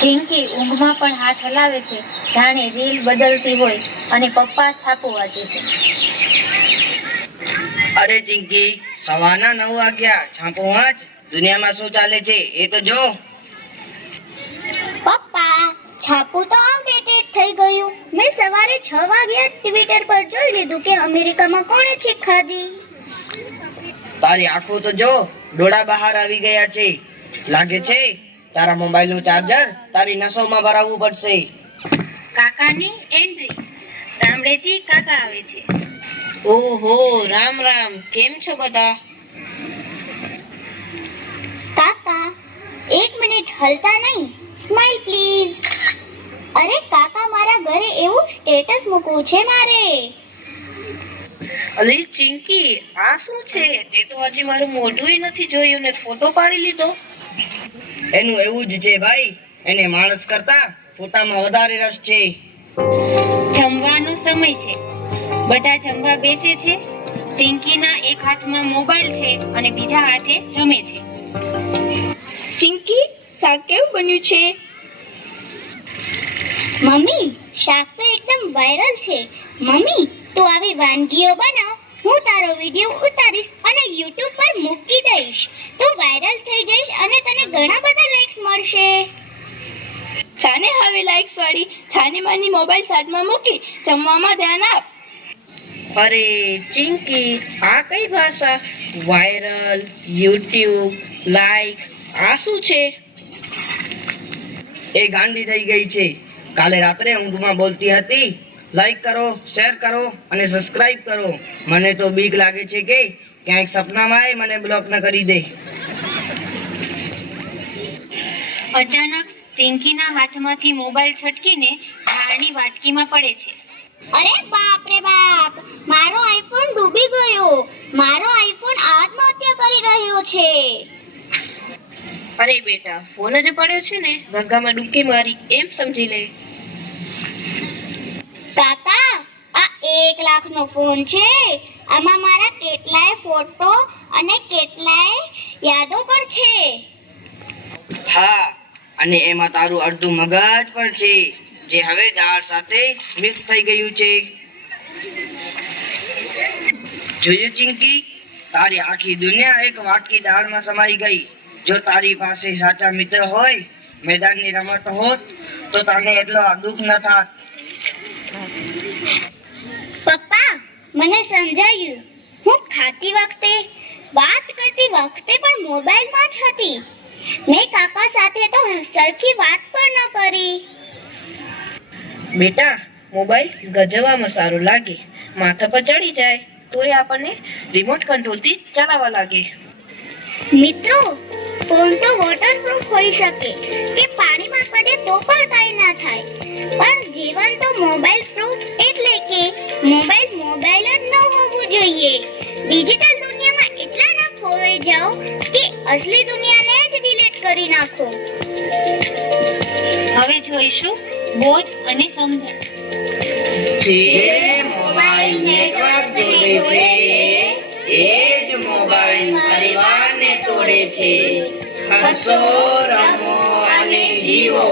ચિંકી ઊંઘમાં પણ હાથ હલાવે છે, જાણે રીલ બદલતી હોય, અને પપ્પા છાપું વાંચે છે. અરે ચિંકી, સવારના 9 વાગ્યા, છાપું વાંચ. દુનિયામાં શું ચાલે છે એ તો જો. પપ્પા, છાપું તો આઉટડેટેડ થઈ ગયું. મેં સવારે 6 વાગ્યા ટ્વિટર પર જોઈ લીધું કે અમેરિકામાં કોણે છીંક ખાધી. તારી આંખો તો જો, ડોળા બહાર આવી ગયા છે. લાગે છે તારા મોબાઈલનું ચાર્જર તારી નસોમાં ભરાવવું પડશે. કાકાની એન્ટ્રી. ગામડેથી કાકા આવે છે. ઓહો, રામ રામ. કેમ છો બધા? કાકા, 1 મિનિટ હલતા નહીં. Smile please. અરે કાકા, મારા ઘરે એવું સ્ટેટસ મૂકવું છે મારે. અરે ચિંકી, આ શું છે? તે તો હજી મારું મોઢું નથી જોયું ને ફોટો પાડી લીધો. એનું એવું જ છે ભાઈ, એને માણસ કરતા ફોટામાં વધારે રસ છે. જમવાનો સમય છે. બધા જમવા બેસે છે. ચિંકીના એક હાથમાં મોબાઈલ છે અને બીજા હાથે જમે છે. ચિંકી, શાક કેવું બન્યું છે? મમ્મી, શાક તો એકદમ વાયરલ છે. મમ્મી, તું આવી વાનગીઓ બનાવ, હું તારો વિડિયો ઉતારીશ અને YouTube પર મૂકી દઈશ. તું વાયરલ થઈ જઈશ અને તને ઘણા બધા લાઈક્સ મળશે. છાને હવે લાઈક્સ વાળી છાની માની મોબાઈલ સાઈડમાં મૂકી જમવામાં ધ્યાન આપ. અરે ચિંકી, આ કઈ ભાષા? વાયરલ, YouTube, લાઈક, આ શું છે? એ ગાંડી થઈ ગઈ છે. કાલે રાત્રે ઊંઘમાં બોલતી હતી, લાઈક કરો, શેર કરો અને સબસ્ક્રાઇબ કરો. મને તો બીક લાગે છે કે ક્યાંક સપનામાં મને બ્લોક ન કરી દે. અચાનક ચિંકીના હાથમાંથી મોબાઈલ છટકીને ઝાડની વાટકીમાં પડે છે. અરે બાપ રે બાપ, મારો આઈફોન ડૂબી ગયો. મારો આઈફોન આત્મહત્યા કરી રહ્યો છે. અરે બેટા, ફોન જ પડ્યો છે ને, ગંગામાં ડૂબકી મારી એમ સમજી લે. કાકા, આ 1 લાખનો ફોન છે. આમાં મારા કેટલાય ફોટો અને કેટલાય યાદો પણ છે. હા, અને એમાં તારું અડધું મગજ પણ છે, જે હવે દાળ સાથે મિક્સ થઈ ગયું છે. જોયું ચિંકી, તારી આખી દુનિયા એક વાટકી દાળમાં સમાઈ ગઈ. જો તારી પાસે સાચા મિત્ર હોય, મેદાનની રમત હોત, તો તને એટલો દુઃખ ન થાત. પપ્પા, મને સમજાયું. હું ખાતી વખતે, વાત કરતી વખતે પણ મોબાઈલમાં જ હતી. મેં કાકા સાથે તો સરખી વાત પણ ન કરી. બેટા, મોબાઈલ ગજવામાં સારું લાગે, માથા પર ચડી જાય તોય આપણને રિમોટ કંટ્રોલથી ચલાવવા લાગે. મિત્રો, ફોન તો વોટરપ્રૂફ હોઈ શકે કે પાણીમાં પડે તો પણ કાંઈ ના થાય, પણ જીવન તો મોબાઈલ પ્રૂફ, એટલે કે મોબાઈલ મોબાઈલ જ ન હોવું જોઈએ. ડિજિટલ દુનિયામાં એટલા ના ખોવાઈ જાઓ કે અસલી દુનિયાને જ ડિલીટ કરી નાખો. હવે જોઈશું બોધ અને સમજણ. જે મોબાઈલ નેટવર્ક જોડે છે, એ જ મોબાઈલ પરિવારને તોડે છે. હસો, રમો અને જીવો.